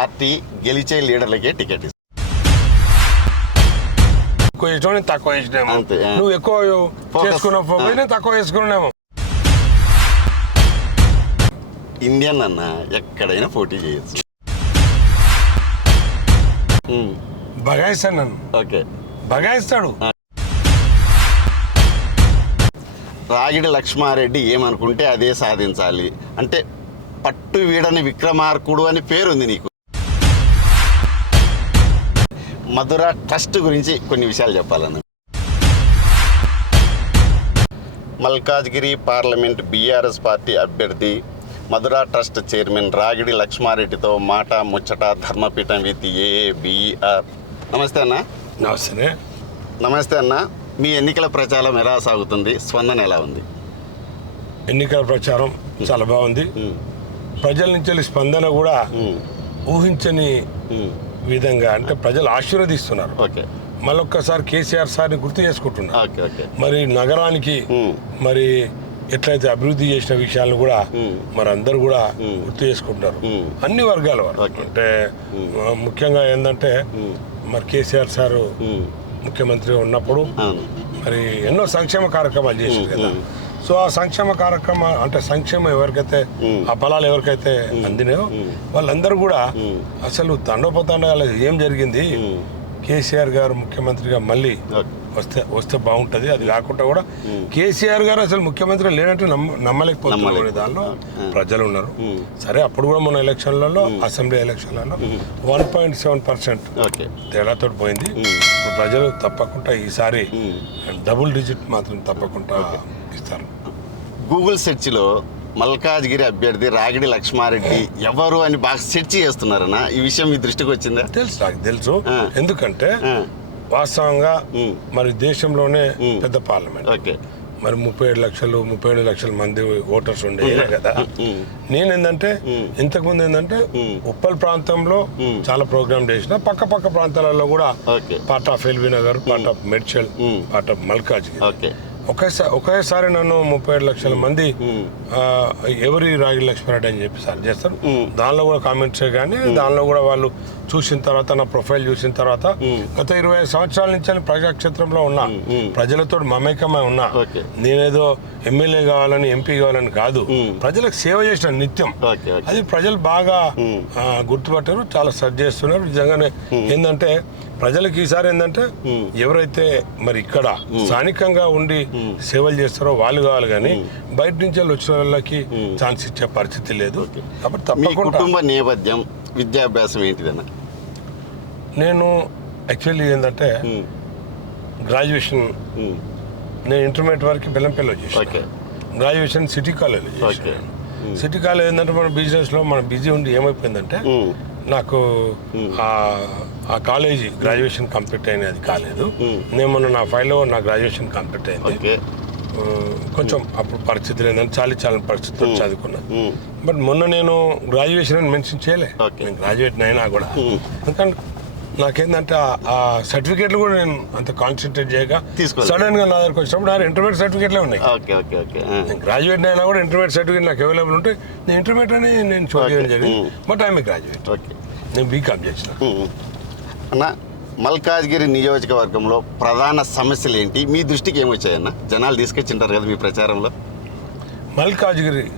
Party గెలిచే లీడర్లకే ticket ఇస్తుంది ఎక్కువ నేను తక్కువ చేసినాము అంతే. నువ్వు ఎక్కువ Focus. చేసుకున్నావు ఆ. నేను తక్కువ చేసుకున్నాము ఇండియన్ అన్న ఎక్కడైనా పోటీ చేయొచ్చు. ఉమ్, బగాయిస్తాను నన్ను ఓకే. బగాయిస్తాడు. రాగిడి లక్ష్మారెడ్డి ఏమనుకుంటే అదే సాధించాలి. అంటే పట్టు వీడని విక్రమార్కుడు అని పేరుంది నీకు. మధుర ట్రస్ట్ గురించి కొన్ని విషయాలు చెప్పాలన్న. మల్కాజ్గిరి పార్లమెంట్ బీఆర్ఎస్ పార్టీ అభ్యర్థి మధుర ట్రస్ట్ చైర్మన్ రాగిడి లక్ష్మారెడ్డితో మాట ముచ్చట ధర్మపీఠం విత్ ఏఏబిఆర్. నమస్తే అన్న. నమస్తే నమస్తే అన్న. మీ ఎన్నికల ప్రచారం ఎలా సాగుతుంది? స్పందన ఎలా ఉంది? ఎన్నికల ప్రచారం చాలా బాగుంది. ప్రజల నుంచి స్పందన కూడా ఊహించని. విధంగా అంటే ప్రజలు ఆశీర్వదిస్తున్నారు. ఓకే. మళ్ళొక్కసారి కేసీఆర్ సార్ని గుర్తు చేసుకుంటున్నారు ఓకే మరి నగరానికి మరి ఎట్లయితే అభివృద్ధి చేసిన విషయాలను కూడా. మరి అందరు కూడా. గుర్తు చేసుకుంటున్నారు. ఉమ్. అన్ని వర్గాల వారు. అంటే ముఖ్యంగా ఏంటంటే మరి కేసీఆర్ సారు ముఖ్యమంత్రిగా ఉన్నప్పుడు మరి ఎన్నో సంక్షేమ కార్యక్రమాలు చేశారు కదా. సో ఆ సంక్షేమ కార్యక్రమం అంటే సంక్షేమం ఎవరికైతే. ఆ ఫలాలు ఎవరికైతే అందినాయో. వాళ్ళందరూ కూడా. అసలు తండోపతండాలు ఏం జరిగింది? కేసీఆర్ గారు ముఖ్యమంత్రిగా మళ్ళీ వస్తే వస్తే బాగుంటది. అది కాకుండా కూడా. కేసీఆర్ గారు అసలు ముఖ్యమంత్రి లేనట్టు నమ్మ నమ్మలేకపోతున్నారు నమ్మలేక- దానిలో. ప్రజలు ఉన్నారు సరే అప్పుడు కూడా మన ఎలక్షన్లలో అసెంబ్లీ ఎలక్షన్లలో వన్ పాయింట్ సెవెన్ పర్సెంట్ తేడాతో పోయింది. ప్రజలు తప్పకుండా ఈసారి. డబుల్ డిజిట్ మాత్రం తప్పకుండా ఇస్తారు గూగుల్ సెర్చ్లో మల్కాజ్గిరి అభ్యర్థి రాగిడి లక్ష్మారెడ్డి ఎవరు అని బాగా సెర్చ్ చేస్తున్నారన్న ఈ విషయం మీ దృష్టికి వచ్చిందా? తెలుసు నాకు తెలుసు. ఎందుకంటే వాస్తవంగా మరి దేశంలోనే. పెద్ద పార్లమెంట్. ఓకే. మరి ముప్పై ఏడు లక్షలు ముప్పై ఏడు లక్షల మంది ఓటర్స్ ఉండేదే కదా. నేను ఏంటంటే ఉమ్. ఇంతకుముందు ఏంటంటే. ఉప్పల్ ప్రాంతంలో. చాలా ప్రోగ్రామ్ చేసిన పక్క పక్క ప్రాంతాలలో కూడా part of LB Nagar part of Medchal. Part of Malkajgiri. Okay. ఒకేసారి ఒకేసారి నన్ను ముప్పై ఏడు లక్షల మంది ఎవరి రాగి లక్ష్మణరెడ్డి అని చెప్పి సార్ చేస్తారు. దానిలో కూడా కామెంట్స్ కానీ దానిలో కూడా వాళ్ళు చూసిన తర్వాత నా ప్రొఫైల్ చూసిన తర్వాత. గత ఇరవై ఐదు సంవత్సరాల నుంచి ప్రజాక్షేత్రంలో ఉన్నా. ప్రజలతో మమేకమై ఉన్నా. నేనేదో ఎమ్మెల్యే కావాలని ఎంపీ కావాలని కాదు. ప్రజలకు సేవ చేసిన నిత్యం అది ప్రజలు బాగా గుర్తుపట్టారు చాలా సర్చ్ చేస్తున్నారు నిజంగానే ఏంటంటే ప్రజలకు ఈసారి ఏంటంటే. ఎవరైతే మరి ఇక్కడ స్థానికంగా ఉండి. సేవలు చేస్తారో వాళ్ళు కావాలి కానీ బయట నుంచి వాళ్ళు వచ్చిన వాళ్ళకి. ఛాన్స్ ఇచ్చే పరిస్థితి లేదు. కాబట్టి తప్పకుండా కుటుంబ నేపథ్యం విద్యాభ్యాసం ఏంటిదన్న నేను యాక్చువల్లీ ఏంటంటే గ్రాడ్యుయేషన్ ఉమ్, నేను ఇంటర్మీడియట్ వరకు బెల్లంపల్లిలో ఓకే చేశాను గ్రాడ్యుయేషన్ సిటీ కాలేజ్లో చేశాను. సిటీ కాలేజ్ ఏంటంటే మన బిజినెస్లో మన బిజీ ఉండి ఏమైపోయిందంటే నాకు ఆ- ఆ కాలేజీ గ్రాడ్యుయేషన్ కంప్లీట్ అయినది కాలేదు. నేను మొన్న నా ఫైల్లో నా గ్రాడ్యుయేషన్ కంప్లీట్ అయింది. కొంచెం అప్పుడు పరిస్థితులు ఏంటంటే చాలి చాలని పరిస్థితులు చదువుకున్నా బట్ మొన్న నేను గ్రాడ్యుయేషన్ అని మెన్షన్ చేయలే. నేను గ్రాడ్యుయేట్ అయినా కూడా. Hmm. ఎందుకంటే నాకేంటంటే ఆ- ఆ సర్టిఫికేట్లు కూడా నేను అంత కాన్సన్ట్రేట్ చేయక. సడన్గా నా దగ్గరకు వచ్చినప్పుడు నా ఇంటర్మీడియట్ సర్టిఫికేట్లే ఉన్నాయి. Okay okay okay. ఆ, గ్రాడ్యుయేట్ అయినా కూడా ఇంటర్మీడియట్ సర్టిఫికేట్ నాకు అవైలబుల్ ఉంటే నేను ఇంటర్మీడియట్ అని నేను చూడడం. జరిగింది. But I'm graduate okay. నేను బీకామ్ చేసిన. అన్న మల్కాజ్గిరి నియోజకవర్గంలో ప్రధాన సమస్యలు ఏంటి? మీ దృష్టికి ఏమొచ్చాయన్న? జనాలు తీసుకొచ్చింటారు కదా మీ ప్రచారంలో. మల్కాజ్గిరి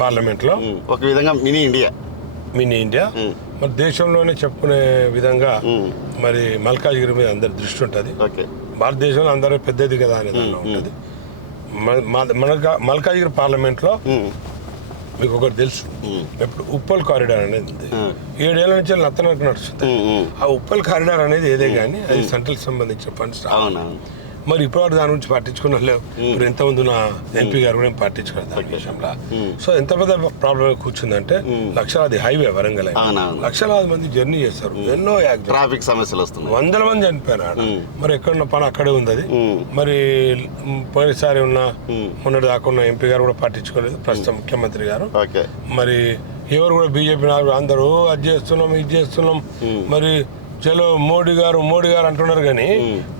పార్లమెంట్లో ఒక విధంగా మినీ ఇండియా. Mini India. మరి దేశంలోనే చెప్పుకునే విధంగా మరి మల్కాజ్గిరి మీద అందరి దృష్టి ఉంటుంది. భారతదేశంలో అందరూ పెద్దది కదా అనే దానిలో ఉంటుంది. మన మల్కాజ్గిరి పార్లమెంట్లో మీకు ఒకటి తెలుసు. ఇప్పుడు ఉప్పల్ కారిడార్ అనేది ఉంది. ఏడేళ్ళ నుంచి నత్తనకు నడుస్తుంది. ఆ ఉప్పల్ కారిడార్ అనేది ఏదే కానీ అది సెంట్రల్ సంబంధించిన ఫండ్స్ మరి ఇప్పుడు దాని గురించి పట్టించుకున్న లేవు. ఇప్పుడు ఎంతమంది నా ఎంపీ గారు కూడా పట్టించుకున్నారు దాని విషయంలో. సో ఎంత పెద్ద ప్రాబ్లం కూర్చుందంటే లక్షలాది హైవే వరంగల్. లక్షలాది మంది జర్నీ చేస్తారు. ఎన్నో ట్రాఫిక్ సమస్యలు వస్తున్నాయి. వందల మంది. ఉమ్. మరి ఎక్కడున్న పని అక్కడే ఉంది అది. మరి పోయినసారి ఉన్న. మొన్నటి దాకా ఉన్న ఎంపీ గారు కూడా పట్టించుకోలేదు ప్రస్తుతం ముఖ్యమంత్రి గారు. మరి ఎవరు కూడా బీజేపీ నాయకులు అందరూ అది చేస్తున్నాం ఇది చేస్తున్నాం. మరి చలో మోడీ గారు మోడీ గారు అంటున్నారు కానీ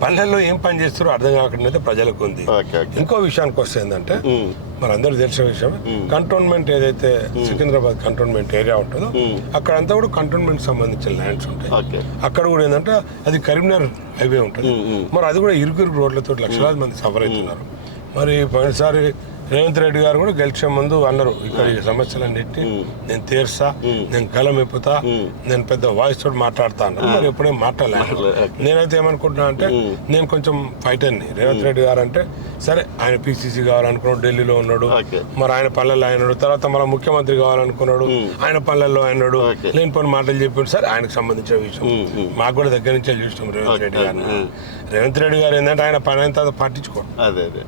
పల్లెల్లో ఏం పని చేస్తారో అర్థం కాకుండా ప్రజలకు ఉంది. ఇంకో విషయానికి వస్తే ఏంటంటే మరి అందరూ తెలిసిన విషయం కంటోన్మెంట్ ఏదైతే సికింద్రాబాద్ కంటోన్మెంట్ ఏరియా ఉంటుందో అక్కడంతా కూడా కంటోన్మెంట్ సంబంధించిన ల్యాండ్స్ ఉంటాయి. అక్కడ కూడా ఏంటంటే అది కరీంనగర్ హైవే ఉంటుంది. మరి అది కూడా ఇరుకు ఇరుకు రోడ్లతో లక్షలాది మంది సఫర్ అవుతున్నారు. మరి పోయినసారి రేవంత్ రెడ్డి గారు కూడా గెలిచే ముందు అన్నారు ఇక్కడ ఈ సమస్యలన్నింటినీ నేను తీర్సా నేను కలం ఎప్పుతా నేను పెద్ద వాయిస్ తోటి మాట్లాడతా అన్నారు. మరి ఎప్పుడేం మాట్లాడలేదు నేనైతే ఏమనుకుంటున్నా అంటే నేను కొంచెం ఫైట్ అన్ని రేవంత్ రెడ్డి గారు అంటే సరే ఆయన పిసిసి కావాలనుకున్నాడు ఢిల్లీలో ఉన్నాడు. మరి ఆయన పల్లెల్లో ఆయనడు తర్వాత మన ముఖ్యమంత్రి కావాలనుకున్నాడు. ఆయన పల్లెల్లో ఆయనడు. లేని పని మాటలు చెప్పాడు సరే ఆయనకు సంబంధించిన విషయం. మాకు కూడా దగ్గర నుంచే చూస్తాం రేవంత్ రెడ్డి గారిని. రేవంత్ రెడ్డి గారు ఏంటంటే ఆయన పని అంతా పట్టించుకోడు అదే అదే.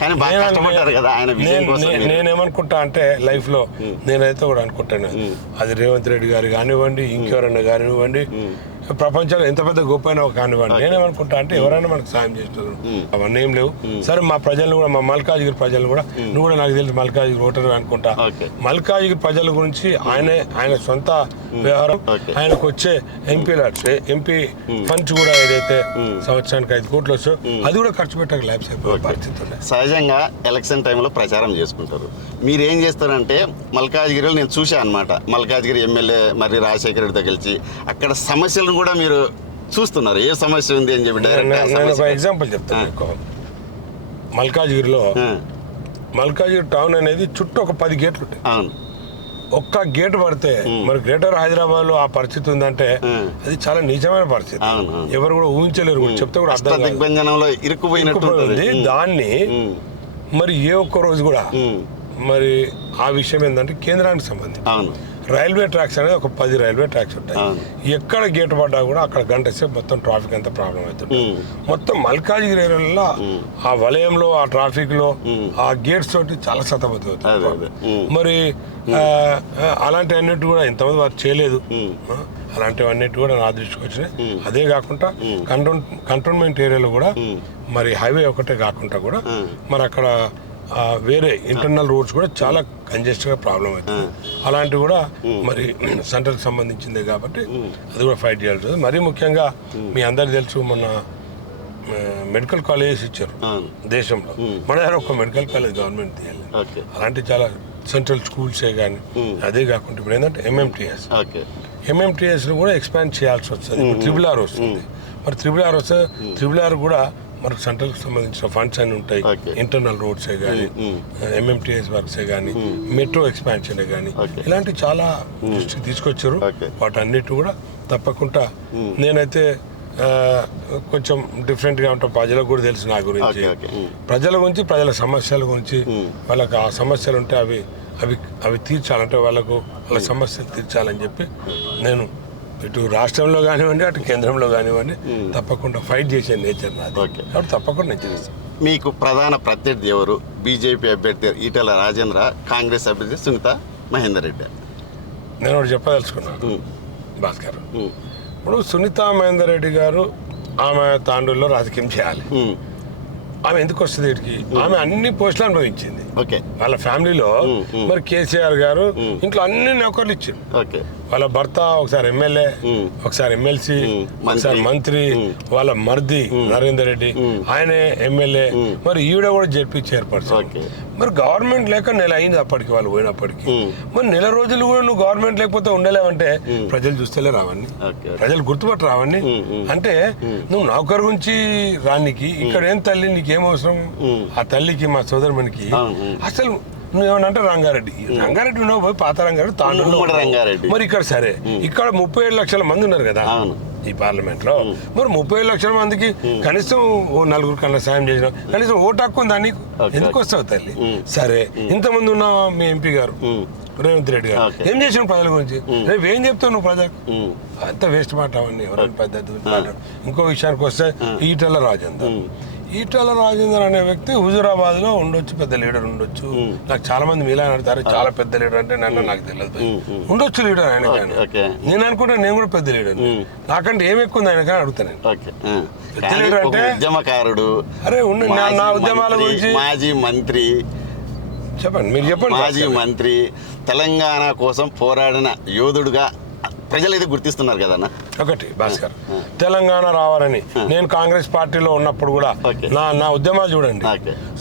కానీ బాగా నేను- కష్టపడ్డారు కదా ఆయన విజయం నేను- కోసం నేను- మీరు. నేనేమనుకుంటా అంటే లైఫ్లో నేనైతే కూడా అనుకుంటాను. అది రేవంత్ రెడ్డి గారు కానివ్వండి ఇంకెవరైనా కానివ్వండి ప్రపంచంలో ఎంత పెద్ద గొప్ప అయినా కానివ్వండి నేనేమనుకుంటా అంటే ఎవరైనా మనకు సాయం చేస్తున్నారు అవన్నీ ఏం లేవు. సరే మా ప్రజలను కూడా మా మల్కాజ్గిరి ప్రజలను కూడా నువ్వు కూడా నాకు తెలిసి మల్కాజ్గిరి ఓటర్ అనుకుంటా. మల్కాజ్గిరి ప్రజల గురించి ఆయనే ఆయన సొంత వ్యవహారం. ఆయనకు వచ్చే ఎంపీ ఎంపీ ఫండ్స్ కూడా ఏదైతే సంవత్సరానికి ఐదు కోట్లు వస్తాయో అది కూడా ఖర్చు పెట్టక ల్యాబ్స్ పరిస్థితి సహజంగా ఎలక్షన్ టైంలో ప్రచారం చేసుకుంటారు. మీరు ఏం చేస్తారంటే మల్కాజ్గిరిలో నేను చూశాను అనమాట మల్కాజ్గిరి ఎమ్మెల్యే మరి రాజశేఖర రెడ్డితో కలిసి అక్కడ సమస్యలను కూడా మీరు చూస్తున్నారు. ఏ సమస్య ఉంది అని చెప్పి డైరెక్ట్ నేను నేను ఒక ఎగ్జాంపుల్ చెప్తాను మీకు. మల్కాజ్గిరిలో మల్కాజ్గిరి టౌన్ అనేది చుట్టూ ఒక పది గేట్లు ఉంటాయి. అవును. ఒక్క గేట్ పడితే మరి గ్రేటర్ హైదరాబాద్లో ఆ పరిస్థితి ఉందంటే. అది చాలా నిజమైన పరిస్థితి. ఎవరు కూడా ఊహించలేరు కూడా చెప్తే కూడా అర్థం. దిగ్బంధనంలో. దాన్ని మరి ఏ ఒక్క రోజు కూడా మరి ఆ విషయం ఏంటంటే కేంద్రానికి సంబంధించి రైల్వే ట్రాక్స్ అనేది ఒక పది రైల్వే ట్రాక్స్ ఉంటాయి. ఎక్కడ గేట్ పడ్డా కూడా అక్కడ గంట సేపు మొత్తం ట్రాఫిక్ అంతా ప్రాబ్లం అవుతుంది మొత్తం మల్కాజ్గిరి ఏరియాలో ఆ వలయంలో ఆ ట్రాఫిక్లో ఆ గేట్స్ తోటి చాలా అదే ఉమ్, మరి అలాంటి అన్నిటి కూడా ఇంతమంది వారు చేయలేదు. అలాంటివన్నిటి కూడా నా దృష్టికి వచ్చినాయి. అదే కాకుండా కంట్రోల్ కంటోన్మెంట్ ఏరియాలో కూడా మరి హైవే ఒకటే కాకుండా కూడా మరి అక్కడ వేరే ఇంటర్నల్ రోడ్స్ కూడా చాలా కంజెస్ట్గా ప్రాబ్లం అవుతుంది అలాంటివి కూడా మరి సెంట్రల్ సంబంధించిందే కాబట్టి అది కూడా ఫైట్ చేయాల్సి వస్తుంది. మరీ ముఖ్యంగా మీ అందరికి తెలుసు మొన్న మెడికల్ కాలేజెస్ ఇచ్చారు దేశంలో. మన దగ్గర ఒక మెడికల్ కాలేజ్ గవర్నమెంట్ తీయాలి. అలాంటి చాలా సెంట్రల్ స్కూల్సే కానీ అదే కాకుండా ఇప్పుడు ఏంటంటే ఎంఎంటీఎస్ ఓకే. ఎంఎంటీఎస్ కూడా ఎక్స్పాండ్ చేయాల్సి వస్తుంది. ఇప్పుడు త్రిబుల్ ఆర్ వస్తుంది. మరి త్రిబుల్ ఆర్ వస్తే త్రిబుల్ ఆర్ కూడా మనకు సెంట్రల్ సంబంధించిన ఫండ్స్ అన్ని ఉంటాయి. ఇంటర్నల్ రోడ్సే కానీ ఎంఎంటీఎస్ వర్క్సే కానీ మెట్రో ఎక్స్పాన్షనే కానీ. ఇలాంటి చాలా దృష్టికి తీసుకొచ్చారు. Okay. వాటన్నిటి కూడా తప్పకుండా నేనైతే ఆ, కొంచెం డిఫరెంట్గా ఉంటాం. ప్రజలకు కూడా తెలుసు నా గురించి. ఉమ్, ప్రజల గురించి ప్రజల సమస్యల గురించి వాళ్ళకి ఆ సమస్యలు ఉంటే అవి అవి అవి తీర్చాలంటే వాళ్ళకు వాళ్ళ సమస్యలు తీర్చాలని చెప్పి నేను ఇటు రాష్ట్రంలో కానివ్వండి అటు కేంద్రంలో కానివ్వండి తప్పకుండా ఫైట్ చేసే నేచర్ నాది. ఓకే. కాబట్టి తప్పకుండా నేను చేస్తాను మీకు ప్రధాన ప్రత్యర్థి ఎవరు? బీజేపీ అభ్యర్థి ఈటెల రాజేంద్ర కాంగ్రెస్ అభ్యర్థి సునీత మహేందర్ రెడ్డి. నేను ఒకటి చెప్పదలుచుకున్నాను. భాస్కర్. ఇప్పుడు సునీత మహేందర్ రెడ్డి గారు ఆమె తాండూరులో రాజకీయం చేయాలి. ఆమె ఎందుకు వస్తుంది వీటికి ఆమె అన్ని పోస్టులు అనుభవించింది. ఓకే. వాళ్ళ ఫ్యామిలీలో మరి కేసీఆర్ గారు ఇంట్లో అన్ని నౌకర్లు ఇచ్చారు ఓకే. వాళ్ళ భర్త ఒకసారి ఎమ్మెల్యే మ్మ్. ఒకసారి ఎమ్మెల్సీ మ్మ్. ఒకసారి మంత్రి వాళ్ళ మర్ది నరేందర్ రెడ్డి ఆయనే ఎమ్మెల్యే. మరి ఈవిడ కూడా జడ్పీ చైర్పర్సన్. మరి గవర్నమెంట్ లేక నెల అయింది అప్పటికి వాళ్ళు పోయినప్పటికి. మరి నెల రోజులు కూడా నువ్వు గవర్నమెంట్ లేకపోతే ఉండలేవంటే ప్రజలు చూస్తలేరు అవన్నీ ఓకే ప్రజలు గుర్తుపట్టరు అవన్నీ అంటే నువ్వు నౌకర్ గురించి రానికి ఇక్కడ ఏం తల్లి నీకేం అవసరం? ఆ తల్లికి మా సోదరుమణికి అవును. అసలు నువ్వేమనంటే రంగారెడ్డి. రంగారెడ్డి ఉన్నావు పోయి పాత రంగారెడ్డి తాండూరులో ఉన్నావు. రంగారెడ్డి. మరి ఇక్కడ సరే ఇక్కడ ముప్పై ఏడు లక్షల మంది ఉన్నారు కదా. ఈ పార్లమెంట్లో మరి ముప్పై ఏడు లక్షల మందికి కనీసం ఓ నలుగురు కన్నా సాయం చేసిన కనీసం ఓటు హక్కు ఉందా నీకు. ఎందుకు వస్తావు తల్లి? సరే ఇంతమంది ఉన్నావా మీ ఎంపీ గారు? రేవంత్ రెడ్డి గారు. ఏం చేసిన ప్రజల గురించి? రేపు ఏం చెప్తావు నువ్వు ప్రజలకు? అంత వేస్ట్ మాట అవన్నీ ఎవరైనా మాట్లాడు. ఇంకో విషయానికి వస్తే ఈటల రాజేందర్. ఈటల రాజేందర్ అనే వ్యక్తి హుజురాబాద్లో ఉండొచ్చు పెద్ద లీడర్ ఉండొచ్చు. నాకు చాలా మంది మీలా అడతారు చాలా పెద్ద లీడర్ అంటే నన్ను నాకు తెలియదు. ఉండొచ్చు లీడర్ ఆయన నేను అనుకుంటా నేను కూడా పెద్ద లీడర్. నాకంటే ఏం ఎక్కువ ఉంది ఆయన కానీ అడుగుతాను. పెద్ద లీడర్ అంటే- ఉద్యమకారుడు అరే ఉండు నా- ఉద్యమాల గురించి మాజీ మంత్రి. చెప్పండి మీరు చెప్పండి. మాజీ మంత్రి తెలంగాణ కోసం పోరాడిన యోధుడుగా ప్రజలు అయితే గుర్తిస్తున్నారు కదన్న ఒకటి భాస్కర్. తెలంగాణ రావాలని. నేను కాంగ్రెస్ పార్టీలో ఉన్నప్పుడు కూడా. నా నా ఉద్యమాలు చూడండి.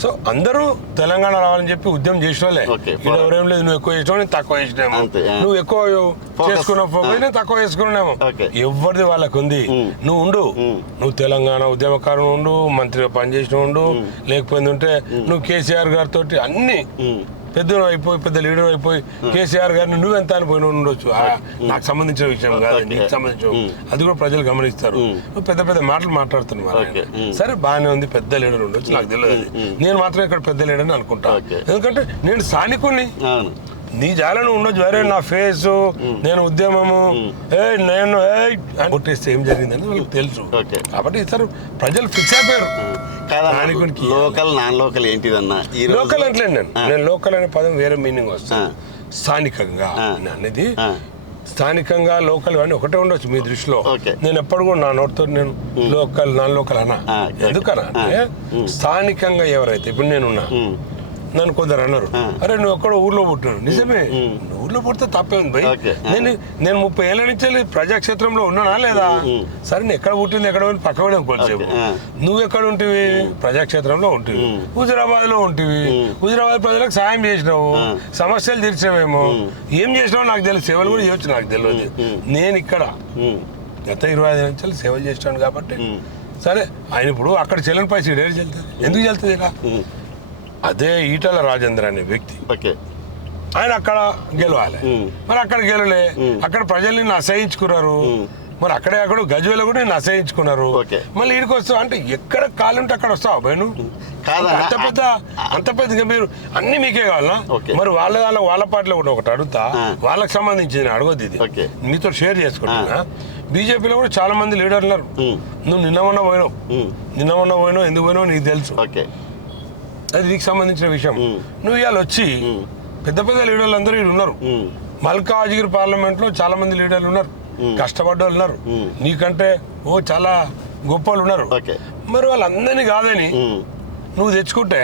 సో అందరూ తెలంగాణ రావాలని చెప్పి ఉద్యమం చేసిన వాళ్ళే ఓకే. ఇక్కడ ఎవరేం లేదు నువ్వు ఎక్కువ చేసినావు నేను తక్కువ చేసినాము. నువ్వు ఎక్కువ. చేసుకున్నావు ఫోకస్. నేను తక్కువ చేసుకున్నాము. ఎవరిది వాళ్ళకు ఉంది నువ్వు ఉండు. నువ్వు తెలంగాణ ఉద్యమకారుడు ఉండు మంత్రిగా పనిచేసిన ఉండు లేకపోతే ఉంటే నువ్వు కేసీఆర్ గారితో అన్ని ఉమ్. పెద్ద అయిపోయి పెద్ద లీడర్ అయిపోయి కేసీఆర్ గారిని నువ్వు ఎంత అనుకుని ఉండొచ్చు నాకు సంబంధించిన విషయం కాదు. నీకు సంబంధించిన అది కూడా ప్రజలు గమనిస్తారు పెద్ద పెద్ద మాటలు. ఉమ్. సరే బాగానే ఉంది పెద్ద లీడర్ ఉండొచ్చు నాకు తెలియదు. నేను మాత్రం ఇక్కడ పెద్ద లీడర్ అని అనుకుంటా ఓకే. ఎందుకంటే నేను స్థానికుని నీ జాలను ఉండొచ్చు వేరే నా ఫేస్ నేను ఉద్యమము ఏ నేను ఏ అని కొట్టేస్తే ఏం జరిగిందని వాళ్ళకి తెలుసు ఓకే. కాబట్టి ఇతరు ప్రజలు ఫిక్స్ అయిపోయారు స్థానికునికి లోకల్ నాన్ లోకల్ ఏంటిదన్నా లోకల్ అంటే నేను ఆ. నేను లోకల్ అనే పదం వేరే మీనింగ్ వస్తుంది ఆ. స్థానికంగా ఆ. అనేది. స్థానికంగా లోకల్ అని ఒకటే ఉండొచ్చు మీ దృష్టిలో. నేను ఎప్పుడు కూడా నా నోటితో నేను లోకల్ నాన్ లోకల్ అన్నా. ఎందుకన్నా స్థానికంగా ఎవరైతే ఇప్పుడు నేనున్నా. నన్ను కొందరు అన్నారు. అరే నువ్వు ఎక్కడో ఊర్లో పుట్టినావు. నిజమే. ఊర్లో పుడితే తప్పే ఉంది భయ్. నేను నేను ముప్పై ఏళ్ళ నుంచి వెళ్ళి ప్రజాక్షేత్రంలో ఉన్నానా లేదా. సరే నేను ఎక్కడ పుట్టింది ఎక్కడ పోయింది? పక్క కొంచెంసేపు ఓకే. ఆ. నువ్వు ఎక్కడ ఉంటివి? ప్రజాక్షేత్రంలో ఉంటివి. హుజురాబాద్లో ఉంటివి. హుజురాబాద్ ప్రజలకు సాయం చేసినావు. సమస్యలు తీర్చినావేమో. ఏం చేసినావు నాకు తెలుసు సేవలు కూడా చేయొచ్చు నాకు తెలియదు. నేను ఇక్కడ. గత ఇరవై ఐదు నుంచి సేవలు చేస్తాను కాబట్టి. సరే ఆయన ఇప్పుడు అక్కడ చెల్లని పైసలు ఏడు చెల్తుంది ఎందుకు చెల్తుంది ఇలా. అదే ఈటల రాజేంద్ర అనే వ్యక్తి. ఓకే. ఆయన అక్కడ గెలవాలి. మరి అక్కడ గెలలే. అక్కడ ప్రజలు నిన్ను అసహించుకున్నారు మరి అక్కడే అక్కడ గజువలో కూడా నిన్ను అసహించుకున్నారు ఓకే. మళ్ళీ ఇక్కడికి వస్తావు అంటే ఎక్కడ కాలుంటే అక్కడ వస్తావు అబ్బాయి నువ్వు. అంత పెద్ద అంత పెద్ద మీరు అన్ని మీకే కావాలా. మరి వాళ్ళ వాళ్ళ వాళ్ళ పార్టీలో కూడా ఒకటి అడుగుతా. వాళ్ళకి సంబంధించి అడగొద్దు ఇది. మీతో షేర్ చేసుకుంటున్నా. బీజేపీలో కూడా చాలా మంది లీడర్లు. నువ్వు నిన్న మొన్న పోయినావు. నిన్న మొన్న పోయినావు ఎందుకు పోయినావు నీకు తెలుసు. ఓకే. అది నీకు సంబంధించిన విషయం. నువ్వు ఇవాళ వచ్చి. పెద్ద పెద్ద లీడర్లు అందరూ ఇక్కడ ఉన్నారు. మల్కాజ్గిరి పార్లమెంట్లో చాలా మంది లీడర్లు ఉన్నారు కష్టపడ్డ వాళ్ళు ఉన్నారు. నీకంటే ఓ చాలా గొప్ప వాళ్ళు ఉన్నారు మరి వాళ్ళందరినీ కాదని. నువ్వు తెచ్చుకుంటే.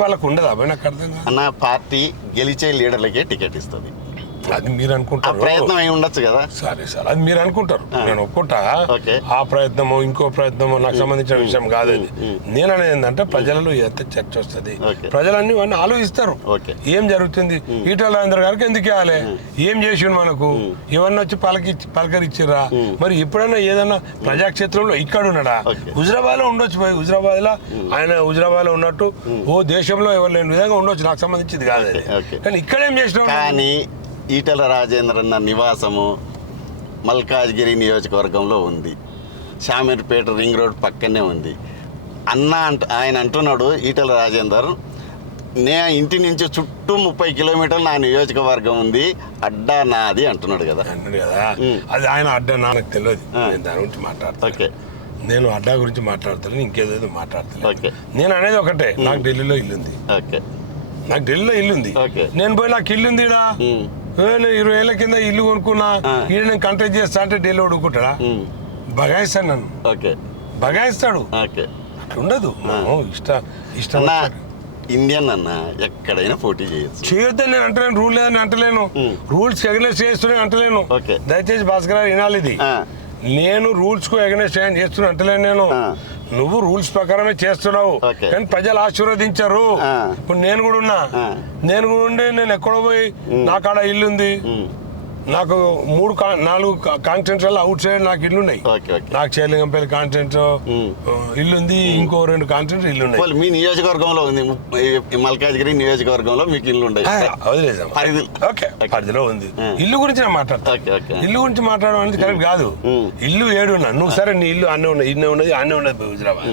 వాళ్ళకు ఉండదు అబ్బాయి నాకు అర్థం అన్న పార్టీ గెలిచే లీడర్లకే టికెట్ ఇస్తుంది అది మీరు అనుకుంటారు. ప్రయత్నం అయి ఉండొచ్చు కదా? సరే సార్. అది మీరు అనుకుంటారు. నేను ఒప్పుకుంటా. ఆ ప్రయత్నము ఇంకో ప్రయత్నము నాకు సంబంధించిన విషయం కాదు అది నేను అనేది ఏంటంటే ప్రజలలో ఎంత చర్చ వస్తుంది. ప్రజలన్నీ అన్ని ఆలోచిస్తారు. ఏం జరుగుతుంది? ఈటల రాజేంద్ర గారికి ఎందుకు ఇవ్వాలి? ఏం చేసిండు మనకు? ఎవరిని వచ్చి పలకి పలకరిచ్చిర్రా? మరి ఎప్పుడైనా ఏదైనా ప్రజాక్షేత్రంలో ఇక్కడ ఉన్నాడా. హుజరాబాద్లో ఉండొచ్చు పోయి. హుజరాబాద్లో ఆయన హుజరాబాద్లో ఉన్నట్టు ఓ దేశంలో ఎవరు లేని విధంగా ఉండొచ్చు. నాకు సంబంధించింది కాదు. కానీ ఇక్కడ ఏం చేసినావు కానీ ఈటల రాజేంద్రన్న నివాసము మల్కాజ్గిరి నియోజకవర్గంలో ఉంది. షామీర్పేట రింగ్ రోడ్ పక్కనే ఉంది. అన్న అంట ఆయన అంటున్నాడు ఈటల రాజేందర్ నే ఇంటి నుంచి చుట్టూ ముప్పై కిలోమీటర్లు నా నియోజకవర్గం ఉంది అడ్డా నాది అంటున్నాడు కదా. అన్నాడు కదా. అది ఆయన అడ్డా నాకు తెలియదు. నేను దాని గురించి మాట్లాడతాను. ఓకే. నేను అడ్డా గురించి మాట్లాడతాను ఇంకేదేదో మాట్లాడతాను. ఓకే. నేను అనేది ఒకటే నాకు ఢిల్లీలో ఇల్లుంది. ఓకే. నాకు ఢిల్లీలో ఇల్లుంది. ఓకే. నేను పోయి నాకు ఇల్లు ఇరవై ఏళ్ళ కింద ఇల్లు కొనుక్కున్నా. ఈడ నేను కంటెక్ట్ చేస్తా అంటే ఢిల్లీ కొడుకుంటాడా ఉమ్, బగాయిస్తాను నన్ను ఓకే బగాయిస్తాడు ఉండదు ఇష్ట ఇష్టం. ఇండియన్ అన్న ఎక్కడైనా పోటీ చేయొచ్చు చేయొద్దని నేను అంటలేను రూల్ లేదని అంటలేను. రూల్స్ ఎగనెస్ట్ చేస్తూనే అంటలేను ఓకే. దయచేసి భాస్కర్ గారు వినాలి ఇది నేను రూల్స్కు ఎగనెస్ట్ చేస్తున్నా అంటలేను నేను. నువ్వు రూల్స్ ప్రకారమే చేస్తున్నావు. కానీ ప్రజలు ఆశీర్వదించారు. ఇప్పుడు నేను కూడా ఉన్నా. నేను కూడా ఉండి నేను ఎక్కడో పోయి నా కాడ ఇల్లు ఉంది నాకు మూడు నాలుగు కాన్స్టెంట్స్ వల్ల అవుట్ సైడ్ నాకు ఇల్లు ఉన్నాయి నాకు చేలింగంపల్లి కాన్స్టెంట్ ఉమ్. ఇల్లు ఉంది ఇంకో రెండు కాన్స్టెంట్ ఇల్లు ఉన్నాయి మీ నియోజకవర్గంలో ఉంది. మల్కాజ్గిరి నియోజకవర్గంలో మీకు ఇల్లు పరిధి ఓకే. పరిధిలో ఉంది. ఇల్లు గురించి నేను మాట్లాడతా. Okay okay. ఇల్లు గురించి మాట్లాడడం అనేది కరెక్ట్ కాదు. ఇల్లు ఏడున్నా. నువ్వు సరే నీ ఇల్లు అన్నీ ఉన్నది ఇన్నే ఉన్నది అన్నీ ఉన్నది హుజరాబాద్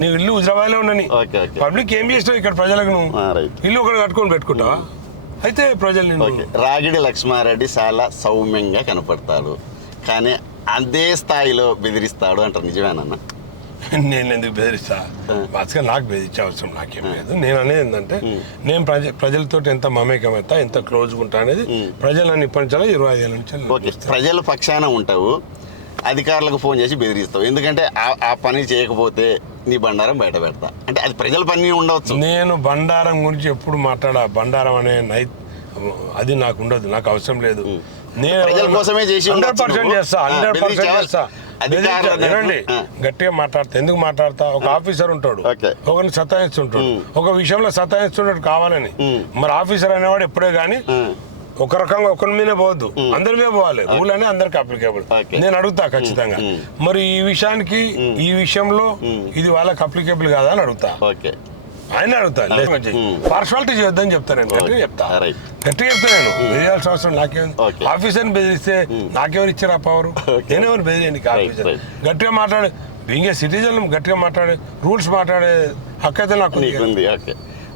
నీ ఇల్లు హుజరాబాద్లో ఉండని ఓకే ఓకే. పబ్లిక్ ఏం చేస్తావు ఇక్కడ ప్రజలకు నువ్వు? ఇల్లు ఒకటి కట్టుకొని పెట్టుకుంటావా? అయితే ప్రజలు రాగిడి లక్ష్మారెడ్డి చాలా సౌమ్యంగా కనపడతాడు. కానీ అదే స్థాయిలో బెదిరిస్తాడు అంటారు. నిజమేనన్న నేను ఎందుకు బెదిరిస్తా? భాస్కర్ నాకు బెదిరించే అవసరం నాకేం లేదు. నేను అనేది ఏంటంటే నేను ప్రజ ప్రజలతో ఎంత మమేకమవుతా ఎంత క్లోజ్గా ఉంటా అనేది ప్రజలు నన్ను ఇప్పటి నుంచి ఇరవై ఐదు నుంచి. ప్రజల పక్షాన ఉంటావు అధికారులకు ఫోన్ చేసి బెదిరిస్తావు. ఎందుకంటే ఆ- ఆ పని చేయకపోతే నీ బండారం బయట పెడతా. అంటే అది ప్రజల పని ఉండవచ్చు. నేను బండారం గురించి ఎప్పుడు మాట్లాడా బండారం అనే నై అది నాకు ఉండదు నాకు అవసరం లేదు. నేను ప్రజల కోసమే చేసి హండ్రెడ్ ఉండొచ్చు పర్సెంట్ నువ్వు. చేస్తా ఆ, హండ్రెడ్ పర్సెంట్ బెదిరించే చేస్తా. అధికారులను- వినండి. గట్టిగా మాట్లాడతా ఎందుకు మాట్లాడతా? ఒక ఆఫీసర్ ఉంటాడు. ఒకరిని సతాయిస్తుంటాడు. ఒక విషయంలో సతాయిస్తుంటాడు కావాలని. మరి ఆఫీసర్ అనేవాడు ఎప్పుడే కానీ. ఒక రకంగా ఒకరి మీదే పోవద్దు. అందరి మీద పోవాలి. రూల్ అనేది అందరికి అప్లికేబుల్. నేను అడుగుతా ఖచ్చితంగా. మరి ఈ విషయానికి ఈ విషయంలో ఇది వాళ్ళకి అప్లికేబుల్ కాదా అని అడుగుతా. ఆయన అడుగుతా. పార్షాలిటీ చేయొద్దని చెప్తాను నేను. గట్టిగా చెప్తా. గట్టిగా చెప్తా నేను అవసరం నాకేం. ఆఫీసర్ని బెదిరిస్తే నాకెవరు ఇచ్చారు పవర్. నేనెవరు బెదిరేయండి ఆఫీసర్. గట్టిగా మాట్లాడే బీంగే సిటిజన్ గట్టిగా మాట్లాడే రూల్స్ మాట్లాడే హక్కు అయితే నాకు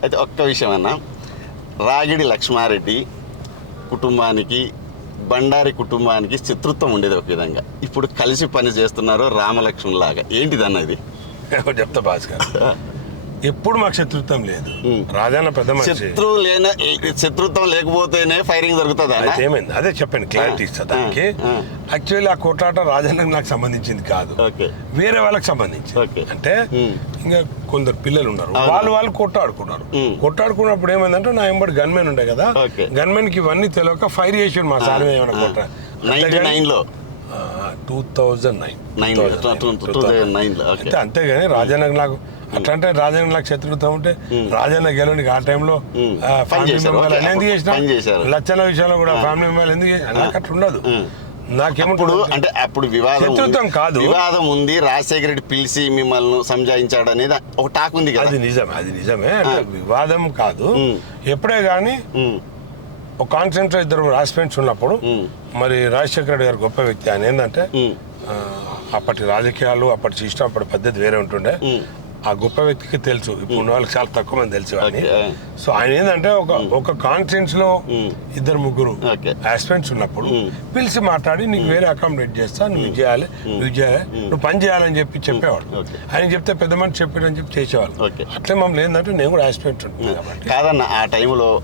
అయితే ఒక్క విషయం అన్న. రాగిడి లక్ష్మారెడ్డి కుటుంబానికి బండారి కుటుంబానికి శత్రుత్వం ఉండేది ఒక విధంగా. ఇప్పుడు కలిసి పని చేస్తున్నారు రామలక్ష్మణ్ లాగా. ఏంటిదన్న ఇది? చెప్తా భాస్కర్. ఎప్పుడు మాకు శత్రుత్వం లేదు. రాజన్న పెద్ద శత్రువు లేన శత్రుత్వం లేకపోతేనే ఫైరింగ్ జరుగుతుంది అయితే ఏమైంది? అదే చెప్పండి క్లారిటీ ఇస్తా దానికి. యాక్చువల్లీ ఆ. కొట్లాట రాజన్నకు నాకు సంబంధించింది కాదు. వేరే వాళ్ళకి సంబంధించి. అంటే. ఇంకా కొందరు పిల్లలు ఉన్నారు. వాళ్ళు వాళ్ళు కొట్టాడుకున్నారు. కొట్టాడుకున్నప్పుడు ఏమైందంటే నా ఎంబడి గన్మెన్ ఉండే కదా. గన్మెన్కి ఇవన్నీ తెలియక ఫైర్ చేసి మా సార్ ఏమైనా కొట్ట లో టూ థౌజండ్ నైన్ నైన్ అంతేగాని రాజన్నకు నాకు అట్లా అంటే రాజన్న నాకు శత్రుత్వం ఉంటే రాజన్న గెలవనికి ఆ టైంలో ఫ్యామిలీ ఓకే. ఎందుకు చేసినా. లచ్చల విషయంలో కూడా ఫ్యామిలీ మెంబర్లు ఎందుకు చేసినా? నాకు అట్లా ఉండదు. నాకేముంటుంది? అంటే అప్పుడు వివాదం కాదు. వివాదం ఉంది. రాజశేఖర రెడ్డి పిలిచి మిమ్మల్ని సంజాయించాడు అనేది ఒక టాక్ ఉంది కదా. అది నిజమే అది నిజమే. వివాదం కాదు. ఎప్పుడే కానీ ఒక కాన్సెంట్ ఇద్దరు రాసిపెంట్స్ ఉన్నప్పుడు మరి రాజశేఖర రెడ్డి గారు గొప్ప వ్యక్తి ఆయన ఏంటంటే అప్పటి రాజకీయాలు అప్పటి సిస్టమ్ అప్పటి పద్ధతి వేరే ఉంటుండే. ఆ గొప్ప వ్యక్తికి తెలుసు ఇప్పుడు ఉన్న వాళ్ళకి చాలా తక్కువ మంది తెలుసు అని. సో ఆయన ఏంటంటే ఒక ఒక కాన్ఫరెన్స్లో. ఇద్దరు ముగ్గురు. ఆస్పెంట్స్ ఉన్నప్పుడు. పిలిచి మాట్లాడి నీకు వేరే అకామిడేట్ చేస్తా నువ్వు చేయాలి నువ్వు చేయాలి నువ్వు పని చేయాలని చెప్పి చెప్పేవాడు. ఆయన చెప్తే పెద్ద మనిషి చెప్పాడని చెప్పి చేసేవాళ్ళు. అట్లే మమ్మల్ని ఏంటంటే నేను కూడా ఆస్పెంట్ ఉంటుంది కాదన్న ఆ టైంలో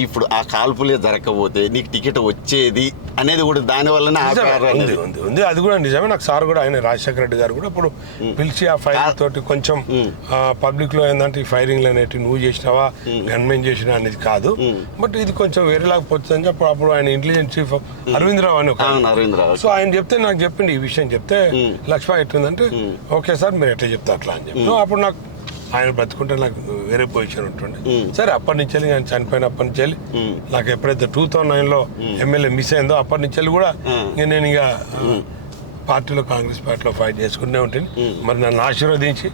ఇప్పుడు ఆ కాల్పులే జరగకపోతే నీకు టికెట్ వచ్చేది అనేది కూడా దాని వల్లనే ఆపారు ఉంది అనేది. ఉంది ఉంది అది కూడా నిజమే. నాకు సార్ కూడా ఆయన రాజశేఖర రెడ్డి గారు కూడా ఇప్పుడు పిలిచి ఆ ఫైర్ తోటి కొంచెం. పబ్లిక్లో ఏంటంటే ఈ ఫైరింగ్ అనేవి నువ్వు చేసినావా గన్మెన్ చేసినా అనేది కాదు. బట్ ఇది కొంచెం వేరేలాగా పోతుందని చెప్పి అప్పుడు ఆయన ఇంటెలిజెన్స్ చీఫ్ అరవింద్ రావు అని ఒక సో ఆయన చెప్తే నాకు చెప్పింది ఈ విషయం చెప్తే. లక్ష్మ ఎట్లుందంటే ఓకే సార్ మీరు ఎట్లా చెప్తా అట్లా అని చెప్పి. అప్పుడు నాకు ఆయన బ్రతుకుంటే నాకు వేరే పొజిషన్ ఉంటుండే. సరే అప్పటి నుంచి వెళ్ళి ఆయన చనిపోయినప్పటి నుంచి వెళ్ళి. నాకు ఎప్పుడైతే టూ థౌసండ్ నైన్లో ఎమ్మెల్యే మిస్ అయిందో అప్పటి నుంచి వెళ్ళి కూడా నేను ఇక పార్టీలో కాంగ్రెస్ పార్టీలో ఫైట్ చేసుకుంటూనే ఉంటుంది మరి నన్ను ఆశీర్వదించి.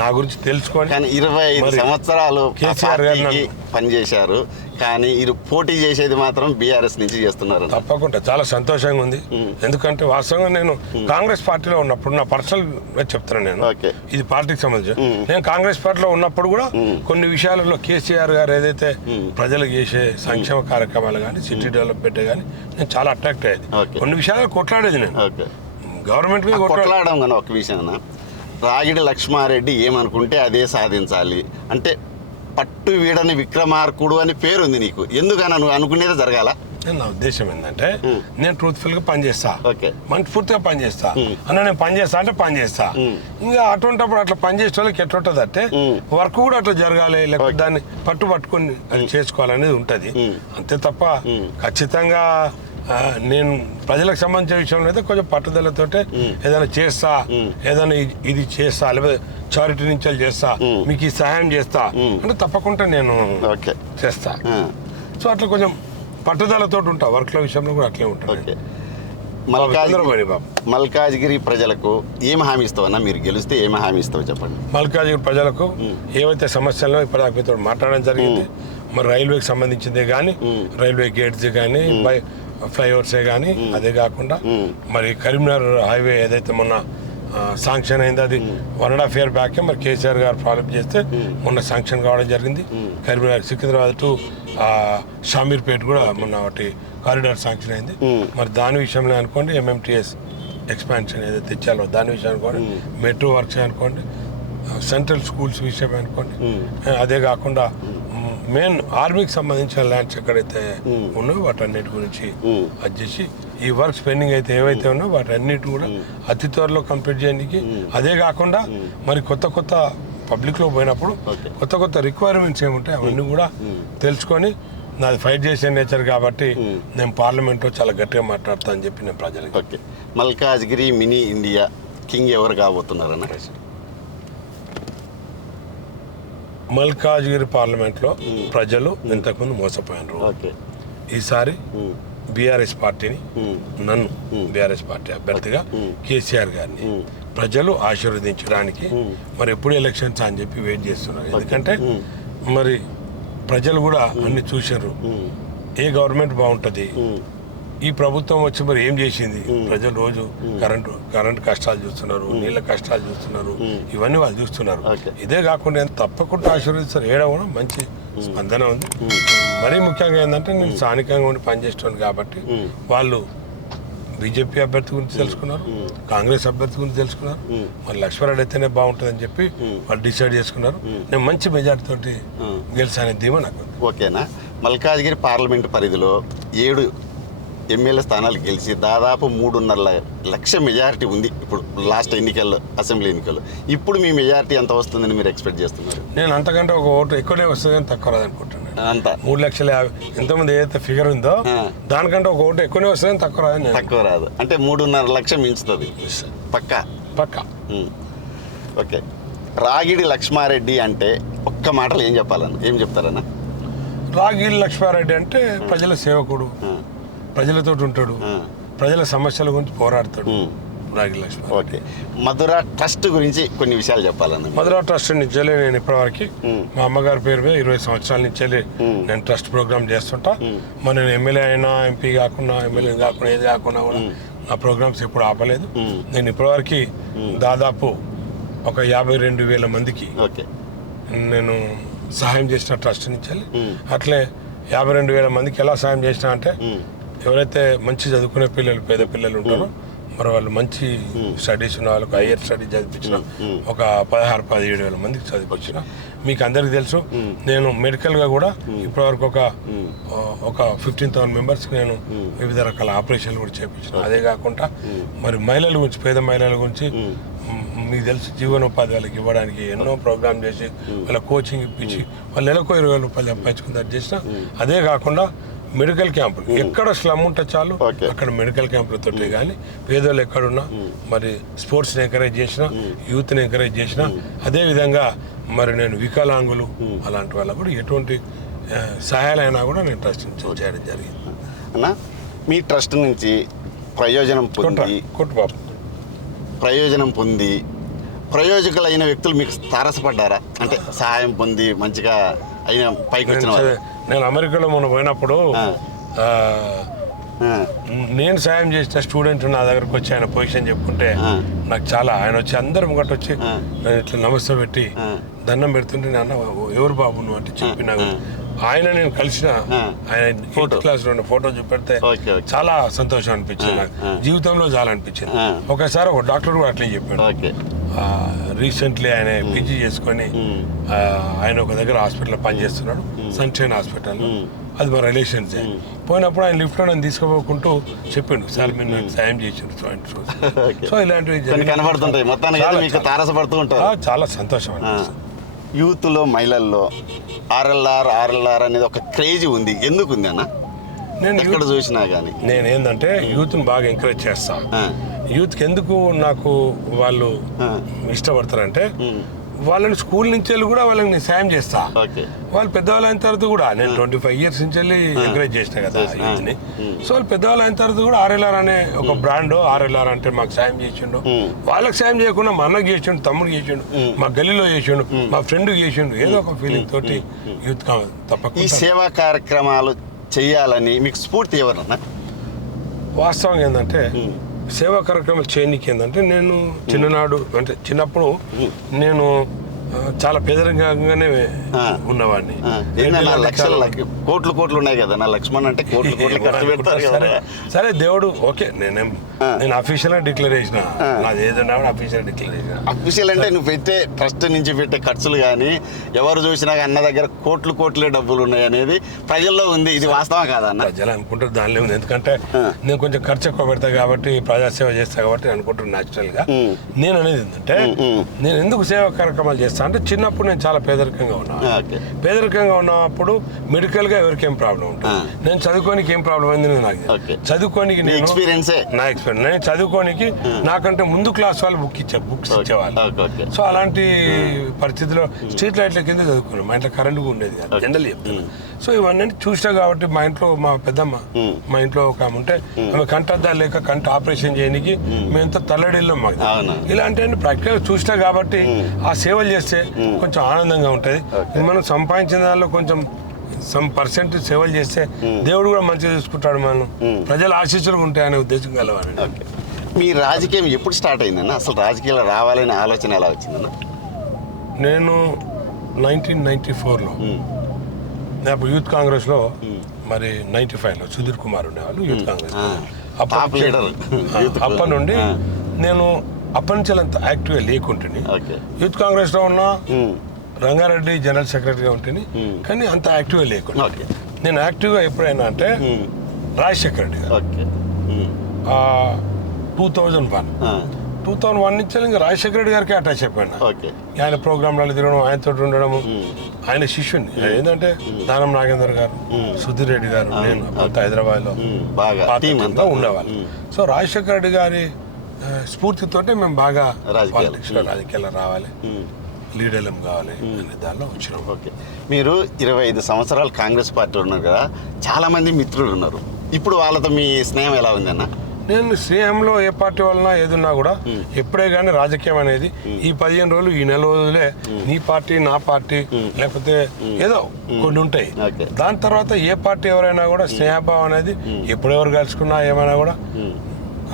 నా గురించి తెలుసుకొని కానీ ఇరవై ఐదు సంవత్సరాలు కేసీఆర్ గారు పనిచేశారు. కానీ ఇది పోటీ చేసేది మాత్రం బీఆర్ఎస్ నుంచి చేస్తున్నారు. తప్పకుండా చాలా సంతోషంగా ఉంది. ఎందుకంటే వాస్తవంగా నేను కాంగ్రెస్ పార్టీలో ఉన్నప్పుడు నా పర్సనల్ చెప్తున్నాను నేను. ఇది పార్టీకి సంబంధించి నేను కాంగ్రెస్ పార్టీలో ఉన్నప్పుడు కూడా కొన్ని విషయాలలో కేసీఆర్ గారు ఏదైతే ప్రజలకు చేసే సంక్షేమ కార్యక్రమాలు కానీ సిటీ డెవలప్మెంట్ కానీ నేను చాలా అట్రాక్ట్ అయ్యేది. కొన్ని విషయాలు కొట్లాడేది నేను. గవర్నమెంట్ మీద కొట్లాడే కొట్లాడడం కానీ ఒక విషయం రాగిడి లక్ష్మారెడ్డి ఏమనుకుంటే అదే సాధించాలి. అంటే పట్టు వీడని విక్రమార్కుడు అని పేరుంది నీకు. ఎందుకన్నా నువ్వు అనుకునేది జరగాల? నా ఉద్దేశం ఏంటంటే నేను ట్రూత్ఫుల్గా పనిచేస్తా. ఓకే. మనస్ఫూర్తిగా పనిచేస్తా. అన్న నేను పని చేస్తా అంటే పని చేస్తా ఇంకా అటువంటిప్పుడు అట్లా పని చేసే వాళ్ళకి ఎట్లుంటది అంటే. వర్క్ కూడా అట్లా జరగాలి లేకపోతే. దాన్ని పట్టు పట్టుకొని చేసుకోవాలనేది ఉంటది. అంతే తప్ప. ఖచ్చితంగా నేను ప్రజలకు సంబంధించిన విషయంలో అయితే కొంచెం పట్టుదలతోటే ఏదైనా చేస్తా ఏదైనా ఇది- చేస్తా లేకపోతే చారిటీ నుంచి చేస్తా మీకు ఈ సహాయం చేస్తా అంటే తప్పకుండా నేను ఓకే. చేస్తా. సో అట్లా కొంచెం పట్టుదలతో ఉంటా వర్క్ల విషయంలో కూడా అట్లే ఉంటాను తొందరపడి మల్కాజ్గిరి ప్రజలకు ఏం హామీ ఇస్తావు అన్న మీరు గెలిస్తే ఏం హామీ ఇస్తావు చెప్పండి. మల్కాజ్గిరి ప్రజలకు ఏవైతే సమస్యలను ఇప్పటిదాకా మాట్లాడడం జరిగింది. మరి రైల్వేకి సంబంధించిందే కానీ రైల్వే గేట్స్ కానీ ఫ్లైఓవర్సే కానీ అదే కాకుండా మరి కరీంనగర్ హైవే ఏదైతే మొన్న శాంక్షన్ అయింది అది వన్ అండ్ హాఫ్ ఇయర్ బ్యాకే మరి కేసీఆర్ గారు ఫాలోఅప్ చేస్తే మొన్న శాంక్షన్ కావడం జరిగింది. కరీంనగర్ సికింద్రాబాద్ టు షామీర్పేట కూడా మొన్న ఒకటి కారిడార్ శాంక్షన్ అయింది. మరి దాని విషయంలో అనుకోండి ఎంఎంటీఎస్ ఎక్స్పాన్షన్ ఏదైతే తెచ్చాలో దాని విషయం అనుకోండి మెట్రో వర్క్స్ అనుకోండి సెంట్రల్ స్కూల్స్ విషయం అనుకోండి అదే కాకుండా మెయిన్ ఆర్మీకి సంబంధించిన ల్యాండ్స్ ఎక్కడైతే ఉన్నాయో వాటన్నిటి గురించి అది చేసి ఈ వర్క్స్ పెండింగ్ అయితే ఏవైతే ఉన్నాయో వాటన్నిటి కూడా అతి త్వరలో కంప్లీట్ చేయడానికి అదే కాకుండా మరి కొత్త కొత్త పబ్లిక్లో పోయినప్పుడు. కొత్త కొత్త రిక్వైర్మెంట్స్ ఏముంటాయి అవన్నీ కూడా తెలుసుకొని నాది ఫైట్ చేసే నేచర్ కాబట్టి నేను పార్లమెంట్లో చాలా గట్టిగా మాట్లాడతా అని చెప్పి నేను ప్రజలకి okay. Malkajgiri mini India king ఎవరు కాబోతున్నారన్న? మల్కాజ్గిరి పార్లమెంట్లో ప్రజలు ఇంతకుముందు మోసపోయినారు. ఈసారి బీఆర్ఎస్ పార్టీని నన్ను బీఆర్ఎస్ పార్టీ అభ్యర్థిగా కేసీఆర్ గారిని ప్రజలు ఆశీర్వదించడానికి మరి ఎప్పుడు ఎలక్షన్స్ అని చెప్పి వెయిట్ చేస్తున్నారు. ఎందుకంటే మరి ప్రజలు కూడా అన్ని చూశారు. ఏ గవర్నమెంట్ బాగుంటుంది? ఈ ప్రభుత్వం వచ్చి మరి ఏం చేసింది? ప్రజలు రోజు కరెంటు కరెంట్ కష్టాలు చూస్తున్నారు నీళ్ళ కష్టాలు చూస్తున్నారు ఇవన్నీ వాళ్ళు చూస్తున్నారు. ఇదే కాకుండా తప్పకుండా ఆశీర్వదిస్తారు. ఏడా కూడా మంచి స్పందన ఉంది. మరీ ముఖ్యంగా ఏంటంటే నేను స్థానికంగా ఉండి పనిచేస్తున్నాను కాబట్టి వాళ్ళు బీజేపీ అభ్యర్థి గురించి తెలుసుకున్నారు కాంగ్రెస్ అభ్యర్థి గురించి తెలుసుకున్నారు. మరి లక్ష్మణరెడ్డి అయితేనే బాగుంటుందని చెప్పి వాళ్ళు డిసైడ్ చేసుకున్నారు. నేను మంచి మెజార్టీ తోటి గెలిచానే ధీమా నాకు. ఓకేనా? మల్కాజ్గిరి పార్లమెంట్ పరిధిలో ఏడు ఎమ్మెల్యే స్థానాలు గెలిచి దాదాపు మూడున్నర లక్ష మెజారిటీ ఉంది ఇప్పుడు లాస్ట్ ఎన్నికల్లో అసెంబ్లీ ఎన్నికల్లో. ఇప్పుడు మీ మెజారిటీ ఎంత వస్తుందని మీరు ఎక్స్పెక్ట్ చేస్తున్నారు? నేను అంతకంటే ఒక ఓటు ఎక్కువనే వస్తుంది కానీ తక్కువ రాదు అనుకుంటున్నాను అంత. మూడు లక్షల యాభై ఎంతమంది ఏదైతే ఫిగర్ ఉందో. దానికంటే ఒక ఓటు ఎక్కువనే వస్తుంది కానీ తక్కువ రాదు నేను. తక్కువ రాదు. అంటే మూడున్నర లక్ష మించుతుంది. పక్కా? పక్క. ఓకే. రాగిడి లక్ష్మారెడ్డి అంటే ఒక్క మాటలు ఏం చెప్పాలన్న? ఏం చెప్తారన్న? రాగిల్ లక్ష్మారెడ్డి అంటే ప్రజల సేవకుడు. ప్రజలతో ఉంటాడు. ప్రజల సమస్యల గురించి పోరాడతాడు. లక్ష్మారెడ్డి ఓకే. మధుర ట్రస్ట్ గురించి కొన్ని విషయాలు చెప్పాలన్న మధురా ట్రస్ట్ నుంచి నేను ఇప్పటివరకు. మా అమ్మగారి పేరు మీద ఇరవై సంవత్సరాల నుంచి. నేను ట్రస్ట్ ప్రోగ్రామ్ చేస్తుంటా. మరి నేను ఎమ్మెల్యే అయినా ఎంపీ కాకుండా ఎమ్మెల్యే కాకుండా ఏది కాకుండా కూడా నా ప్రోగ్రామ్స్ ఎప్పుడు ఆపలేదు. నేను ఇప్పటివరకు దాదాపు ఒక యాభై రెండు వేల మందికి ఓకే. నేను సహాయం చేసిన ట్రస్ట్ నుంచి. అట్లే యాభై రెండు వేల మందికి ఎలా సహాయం చేసిన అంటే. ఎవరైతే మంచి చదువుకునే పిల్లలు పేద పిల్లలు ఉంటారో మరి వాళ్ళు మంచి స్టడీస్ ఉన్న వాళ్ళకి హయ్యర్ స్టడీ చదివించిన ఒక పదహారు పదిహేడు వేల మందికి చదివించిన మీకు అందరికీ తెలుసు నేను మెడికల్గా కూడా ఇప్పటివరకు ఒక ఒక ఫిఫ్టీన్ థౌసండ్ మెంబర్స్కి నేను వివిధ రకాల ఆపరేషన్లు కూడా చేయించిన అదే కాకుండా మరి మహిళల గురించి పేద మహిళల గురించి మీకు తెలుసు జీవనోపాధి వాళ్ళకి ఇవ్వడానికి ఎన్నో ప్రోగ్రామ్ చేసి వాళ్ళ కోచింగ్ ఇప్పించి వాళ్ళు నెలకు ఇరవై వేల రూపాయలు సంపాదించుకుని చేసిన. అదే కాకుండా మెడికల్ క్యాంపులు. ఎక్కడ స్లమ్ ఉంటే చాలు. అక్కడ మెడికల్ క్యాంపులతో కానీ పేదోళ్ళు ఎక్కడున్నా మరి స్పోర్ట్స్ని ఎంకరేజ్ చేసిన యూత్ని ఎంకరేజ్ చేసిన అదే విధంగా మరి నేను వికలాంగులు అలాంటి వాళ్ళకు కూడా ఎటువంటి సహాయాలైనా కూడా నేను ట్రస్ట్ నుంచి చేయడం జరిగింది. అన్న మీ ట్రస్ట్ నుంచి ప్రయోజనం పొంది ప్రయోజనం పొంది ప్రయోజకులైన వ్యక్తులు మీకు తారసపడ్డారా? అంటే సహాయం పొంది మంచిగా అయిన పైకి వచ్చిన వాళ్ళు. నేను అమెరికాలో మొన్న పోయినప్పుడు నేను సాయం చేసిన స్టూడెంట్ నా దగ్గరకు వచ్చి ఆయన పొజిషన్ చెప్పుకుంటే. నాకు చాలా ఆయన వచ్చి అందరం ముంగట వచ్చి ఇట్లా నమస్తే పెట్టి. దండం పెడుతుంటే నాన్న ఎవరు బాబు నువ్వు అంటే చెప్పిన ఆయన నేను కలిసిన. ఆయన ఎయిత్ క్లాస్లో ఉన్న ఫోటో చూపెడితే. చాలా సంతోషం అనిపించింది నాకు. జీవితంలో చాలా అనిపించింది. ఒకసారి ఒక డాక్టర్ కూడా అట్లే చెప్పాడు ఓకే రీసెంట్లీ ఆయన పీజీ చేసుకొని ఆ, ఆయన ఒక దగ్గర హాస్పిటల్లో పనిచేస్తున్నాడు సన్షైన్ హాస్పిటల్ అది మా రిలేషన్స్ పోయినప్పుడు ఆయన లిఫ్ట్లో నన్ను తీసుకుపోకుంటూ చెప్పిండు సార్ మీరు నాకు సాయం చేసిండు సో ఇలాంటివి. కనబడుతుంటాయి. మొత్తానికి. తారసపడుతూ ఉంటారు. చాలా సంతోషం. యూత్లో మహిళల్లో ఆర్ఎల్ఆర్ ఆర్ఎల్ఆర్ అనేది ఒక క్రేజ్ ఉంది. ఎందుకు ఉంది అన్న? నేను ఎక్కడ చూసినా కానీ నేను ఏంటంటే యూత్ని బాగా ఎంకరేజ్ చేస్తా. యూత్కి ఎందుకు నాకు వాళ్ళు ఇష్టపడతారంటే వాళ్ళని స్కూల్ నుంచి వెళ్ళి కూడా వాళ్ళకి నేను సాయం చేస్తా. వాళ్ళు పెద్దవాళ్ళు అయిన తర్వాత కూడా నేను ట్వంటీ ఫైవ్ ఇయర్స్ నుంచి వెళ్ళి ఎంకరేజ్ చేసిన కదా యూత్ని. సో వాళ్ళు పెద్దవాళ్ళు అయిన తర్వాత కూడా ఆర్ఎల్ఆర్ అనే ఒక బ్రాండ్ ఆర్ఎల్ఆర్ అంటే మాకు సాయం చేసిండు. వాళ్ళకి సాయం చేయకుండా మా అన్నకి చేసిండు తమ్ముడు చేసిండు మా గల్లీలో చేసిండు మా ఫ్రెండ్ చేసిండు. ఏదో ఒక ఫీలింగ్ తోటి యూత్ కా- ఈ తప్పకుండా సేవా కార్యక్రమాలు చేయాలని మీకు స్ఫూర్తి ఎవరన్నా వాస్తవం ఏంటంటే సేవా కార్యక్రమాలు చేయనీకి ఏంటంటే నేను చిన్ననాడు అంటే చిన్నప్పుడు నేను చాలా పేదరికంగానే. ఉన్నవాడిని. లక్షలు కోట్లు కోట్లు ఉన్నాయి కదా నా లక్ష్మణ్ అంటే కోట్లు కోట్లు ఖర్చు పెడతారు సరే కదా. సరే దేవుడు ఓకే నేనేం. నేను అఫీషియల్గా డిక్లేర్ చేసిన. నాది ఏదన్నా అఫీషియల్ డిక్లేర్ చేసిన. అఫీషియల్ అంటే నువ్వు పెట్టే ట్రస్ట్ నుంచి పెట్టే ఖర్చులు కానీ ఎవరు చూసినా అన్న దగ్గర కోట్లు కోట్లే డబ్బులు ఉన్నాయి అనేది ప్రజల్లో ఉంది. ఇది వాస్తవం కాదా ప్రజలు అనుకుంటారు దానిలో ఉంది. ఎందుకంటే. నేను కొంచెం ఖర్చు ఎక్కువ పెడతా కాబట్టి ప్రజాసేవ చేస్తా కాబట్టి అనుకుంటారు న్యాచురల్గా. నేను అనేది ఏంటంటే. నేను ఎందుకు సేవా కార్యక్రమాలు చేస్తాను చేస్తా. అంటే చిన్నప్పుడు నేను చాలా పేదరికంగా ఉన్నా. ఓకే. పేదరికంగా ఉన్నప్పుడు మెడికల్గా ఎవరికేం ప్రాబ్లం ఉంటుంది. నేను చదువుకోనికి ఏం ప్రాబ్లం అయింది నాకు. చదువుకోనికి నీ నేను ఎక్స్పీరియన్సే నా ఎక్స్పీరియన్స్ నేను చదువుకోనికి నాకంటే ముందు క్లాస్ వాళ్ళు బుక్ ఇచ్చా బుక్స్ ఇచ్చేవాళ్ళు. సో అలాంటి పరిస్థితిలో స్ట్రీట్ లైట్ల కింద చదువుకున్నాం. మా ఇంట్లో కరెంట్ ఉండేది జనరల్ చెప్తాను సో ఇవన్నీ చూసినా కాబట్టి మా ఇంట్లో మా పెద్దమ్మ మా ఇంట్లో ఒక ఆమె ఉంటే ఆమె కంటద్దాలు లేక కంట ఆపరేషన్ చేయడానికి మేమంతా తల్లడిల్లాం మాకు అవునా. ఇలాంటి ప్రాక్టికల్ చూసినా కాబట్టి ఆ సేవలు చేస్తే కొంచెం ఆనందంగా ఉంటుంది. మనం సంపాదించిన దానిలో కొంచెం సమ్ పర్సెంట్ సేవలు చేస్తే దేవుడు కూడా మంచిగా చూసుకుంటాడు మనం ప్రజల ఆశీస్సులు ఉంటాయనే ఉద్దేశం కలవాలి మీ రాజకీయం ఎప్పుడు స్టార్ట్ అయిందన్న? అసలు రాజకీయాలు రావాలనే ఆలోచన ఎలా వచ్చిందన్న? నేను నైన్టీన్ నైన్టీ ఫోర్లో అప్పుడు యూత్ కాంగ్రెస్లో మరి నైన్టీ ఫైవ్లో సుధీర్ కుమార్ ఉండేవాళ్ళు యూత్ కాంగ్రెస్ ఆ. అప్పటి నుండి. నేను అప్పటి నుంచి అంత యాక్టివ్గా లేకుంటుంది యూత్ కాంగ్రెస్లో ఉన్న. రంగారెడ్డి జనరల్ సెక్రటరీగా ఉంటుంది కానీ అంత యాక్టివ్గా లేకుండా. ఓకే. నేను యాక్టివ్గా ఎప్పుడైనా అంటే. రాజశేఖర రెడ్డి గారు. Two thousand one. Two thousand one నుంచి ఇంకా రాజశేఖర రెడ్డి గారికి అటాచ్ అయిపోయినా. ఆయన ప్రోగ్రాంలలో తిరగడం ఆయనతో ఉండడము. ఆయన శిష్యుని ఏంటంటే దానం నాగేందర్ గారు సుధీర్ రెడ్డి గారు నేను హైదరాబాద్లో. బాగా ఉండేవాళ్ళు. సో రాజశేఖర రెడ్డి గారి స్ఫూర్తితోటే మేము బాగా రాజకీయాలు. పాలిటిక్స్లో రాజకీయాల్లో రావాలి. లీడర్లం కావాలి అనే దానిలో వచ్చినాం. ఓకే మీరు ఇరవై ఐదు సంవత్సరాలు కాంగ్రెస్ పార్టీ ఉన్నారు కదా చాలా మంది మిత్రులు ఉన్నారు. ఇప్పుడు వాళ్ళతో మీ స్నేహం ఎలా ఉంది అన్న? నేను స్నేహంలో ఏ పార్టీ వలన ఏదున్నా కూడా ఎప్పుడే కానీ రాజకీయం అనేది ఈ పదిహేను రోజులు ఈ నెల రోజులే నీ పార్టీ నా పార్టీ లేకపోతే ఏదో కొన్ని ఉంటాయి. దాని తర్వాత ఏ పార్టీ ఎవరైనా కూడా స్నేహభావం అనేది ఎప్పుడెవరు కలుసుకున్నా ఏమైనా కూడా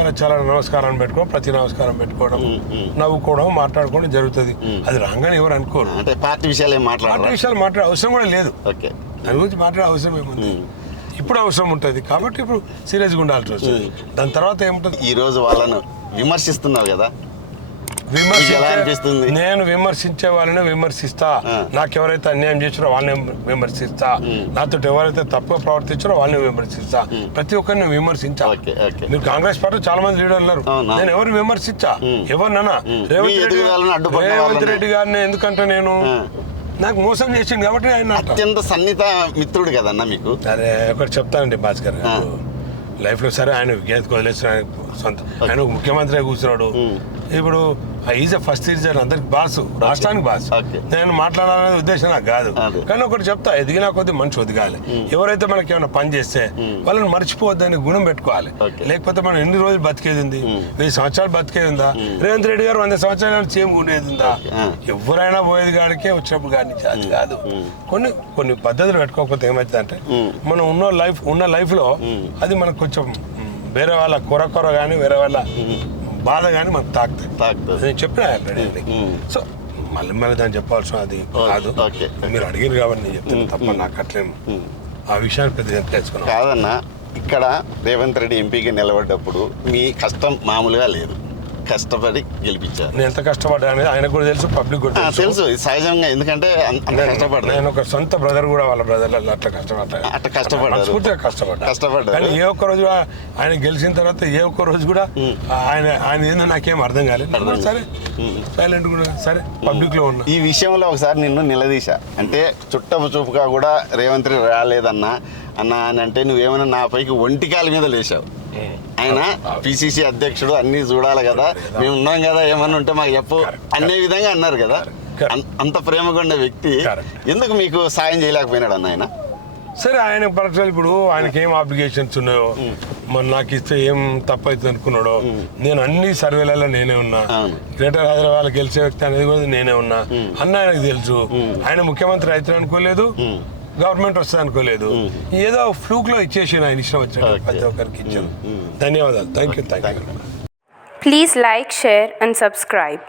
చాలా నమస్కారం పెట్టుకోవడం ప్రతి నమస్కారం పెట్టుకోవడం నవ్వుకోవడం మాట్లాడుకోవడం జరుగుతుంది. అది రాగానే ఎవరు అనుకోరు. అంటే పార్టీ విషయాలు పార్టీ విషయాలు మాట్లాడే అవసరం కూడా లేదు. ఓకే. దాని గురించి మాట్లాడే అవసరం ఏముంది? ఇప్పుడు అవసరం ఉంటుంది. కాబట్టి ఇప్పుడు సీరియస్గా ఉండాల్సి వస్తుంది. దాని తర్వాత ఏముంటుంది? ఈ రోజు వాళ్ళను విమర్శిస్తున్నారు కదా? అనిపిస్తుంది? నేను విమర్శించే వాళ్ళని విమర్శిస్తా. నాకు ఎవరైతే అన్యాయం చేసారో వాళ్ళని విమర్శిస్తా. నాతో ఎవరైతే తప్పుగా ప్రవర్తించారో వాళ్ళని విమర్శిస్తా. ప్రతి ఒక్కరిని విమర్శించా. Okay, okay. మీరు కాంగ్రెస్ పార్టీ చాలా మంది లీడర్లు ఉన్నారు? నేను ఎవరిని విమర్శించా? ఎవరినన్నా? రేవంత్ రెడ్డి రేవంత్. రెడ్డి గారిని ఎందుకంటే నేను. నాకు మోసం చేసింది కాబట్టి ఆయన. అత్యంత సన్నిహిత మిత్రుడు కదన్న మీకు? అరే ఒకటి చెప్తానండి భాస్కర్ గారు. లైఫ్లో సరే ఆయన వదిలేసిన ఆయన సొంత ఆయన ముఖ్యమంత్రి కూర్చున్నాడు. ఇప్పుడు ఈజ్ ఫస్ట్ సీజన్ అందరికి బాస్ రాష్ట్రానికి బాస్. నేను మాట్లాడాలనే ఉద్దేశం నాకు కాదు. కానీ ఒకటి చెప్తా ఎదిగినా కొద్ది మనిషి ఒదిగాలి. ఎవరైతే మనకి ఏమైనా పని చేస్తే వాళ్ళని మర్చిపోవద్దని గుణం పెట్టుకోవాలి. లేకపోతే మనం ఎన్ని రోజులు బతికేది ఉంది? వెయ్యి సంవత్సరాలు బతికేది ఉందా? రేవంత్ రెడ్డి గారు వంద సంవత్సరాలు చేయం ఉండేది ఉందా. ఎవరైనా పోయేది కానికే వచ్చినప్పుడు కానీ అది కాదు. కొన్ని కొన్ని పద్ధతులు పెట్టుకోకపోతే ఏమవుతుంది అంటే మనం ఉన్న లైఫ్ ఉన్న లైఫ్లో అది మనకు కొంచెం వేరే వాళ్ళ కొర కొర కానీ వేరే వాళ్ళ బాధ కానీ మనకు తాకుతాయి. తాకుతుంది నేను చెప్పిన ఆల్రెడీ. సో మళ్ళీ మళ్ళీ దాన్ని చెప్పాల్సిన అది కాదు. మీరు అడిగారు కాబట్టి నేను చెప్తాను తప్ప నాకు అట్లేం ఆ విషయాన్ని పెద్ద తెలుసుకున్నాను కాదన్న ఇక్కడ రేవంత్ రెడ్డి ఎంపీగా నిలబడ్డప్పుడు మీ కష్టం మామూలుగా లేదు. కష్టపడి గెలిపించారు. నేను ఎంత కష్టపడ్డా అనేది ఆయనకు కూడా తెలుసు పబ్లిక్ కూడా తెలుసు. సహజంగా ఎందుకంటే అంత కష్టపడ్డారు. నేను ఒక సొంత బ్రదర్ కూడా వాళ్ళ బ్రదర్ అట్లా కష్టపడ్డా. అట్లా కష్టపడ్డారు. కష్టపడ్డా. కష్టపడ్డారు. కానీ ఏ ఒక్క రోజు ఆయన గెలిచిన తర్వాత ఏ ఒక్క రోజు కూడా ఆయన ఆయన ఏందో నాకేం అర్థం కాలేదు. సరే సైలెంట్ కూడా సరే పబ్లిక్లో ఉన్నా. ఈ విషయంలో ఒకసారి నిన్ను నిలదీశా. అంటే చుట్టపు చూపుగా కూడా రేవంత్ రెడ్డి రాలేదన్నా అన్న అని అంటే నువ్వేమైనా నా పైకి ఒంటికాల మీద లేచావు. ఆయన పిసిసి అధ్యక్షుడు అన్ని చూడాలి కదా. మేము ఉన్నాం కదా ఏమన్నా ఉంటే మాకు చెప్పు. అనే విధంగా అన్నారు కదా. అంత ప్రేమగా వ్యక్తి. ఎందుకు మీకు సాయం చేయలేకపోయినాడు అన్న ఆయన? సరే ఆయన పర్సనల్ ఇప్పుడు ఆయనకి ఏం అప్లికేషన్స్ ఉన్నాయో మరి నాకు ఇస్తే ఏం తప్పైతుంది అనుకున్నాడో నేను అన్ని సర్వేలలో నేనే ఉన్నా. గ్రేటర్ హైదరాబాద్ గెలిచే వ్యక్తి అనేది కూడా నేనే ఉన్నా. అన్న ఆయనకు తెలుసు. ఆయన ముఖ్యమంత్రి అవుతారు అనుకోలేదు. గవర్నమెంట్ వస్తుంది అనుకోలేదు. ఏదో ఫ్లూక్లో ఇచ్చేసి ఆయన ఇష్టం వచ్చాడు. ప్రతి ఒక్కరికి ఇచ్చాను. ధన్యవాదాలు. Thank you thank you Please like, share, and subscribe.